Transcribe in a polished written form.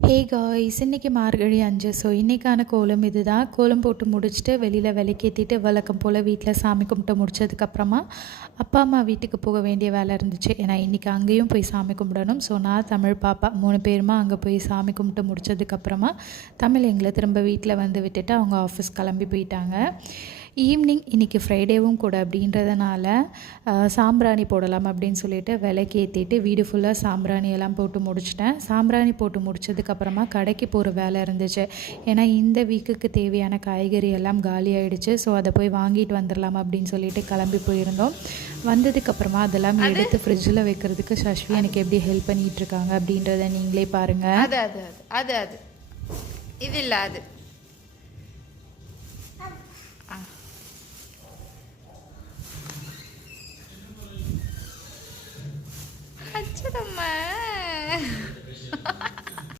Hey guys, இன்னைக்கு மார்கழி 5. So இன்றைக்கான கோலம் இதுதான். கோலம் போட்டு முடிச்சுட்டு வெளியில் விளக்கேற்றிட்டு வழக்கம் போல் வீட்டில் சாமி கும்பிட்டு முடிச்சதுக்கப்புறமா அப்பா அம்மா வீட்டுக்கு போக வேண்டிய வேலை இருந்துச்சு. ஏன்னா இன்றைக்கி அங்கேயும் போய் சாமி கும்பிடணும். ஸோ நான், தமிழ், பாப்பா 3 பேருமா அங்கே போய் சாமி கும்பிட்டு முடிச்சதுக்கப்புறமா தமிழ் எங்களை திரும்ப வீட்டில் வந்து விட்டுட்டு அவங்க ஆஃபீஸ் கிளம்பி போயிட்டாங்க. ஈவினிங் இன்றைக்கி ஃப்ரைடேவும் கூட அப்படின்றதுனால சாம்பிராணி போடலாம் அப்படின்னு சொல்லிட்டு விளக்கேற்றிட்டு வீடு ஃபுல்லாக சாம்பிராணி எல்லாம் போட்டு முடிச்சிட்டேன். சாம்பிராணி போட்டு முடிச்சதுக்கப்புறமா கடைக்கு போகிற வேலை இருந்துச்சு. ஏன்னா இந்த வீக்குக்கு தேவையான காய்கறி எல்லாம் காலி ஆகிடுச்சு. ஸோ அதை போய் வாங்கிட்டு வந்துடலாம் அப்படின்னு சொல்லிட்டு கிளம்பி போயிருந்தோம். வந்ததுக்கப்புறமா அதெல்லாம் எடுத்து ஃப்ரிட்ஜில் வைக்கிறதுக்கு சஷ்வி எனக்கு எப்படி ஹெல்ப் பண்ணிகிட்ருக்காங்க அப்படின்றத நீங்களே பாருங்கள். அது அது அது அது அது இது இல்லை அது அச்சடம்மா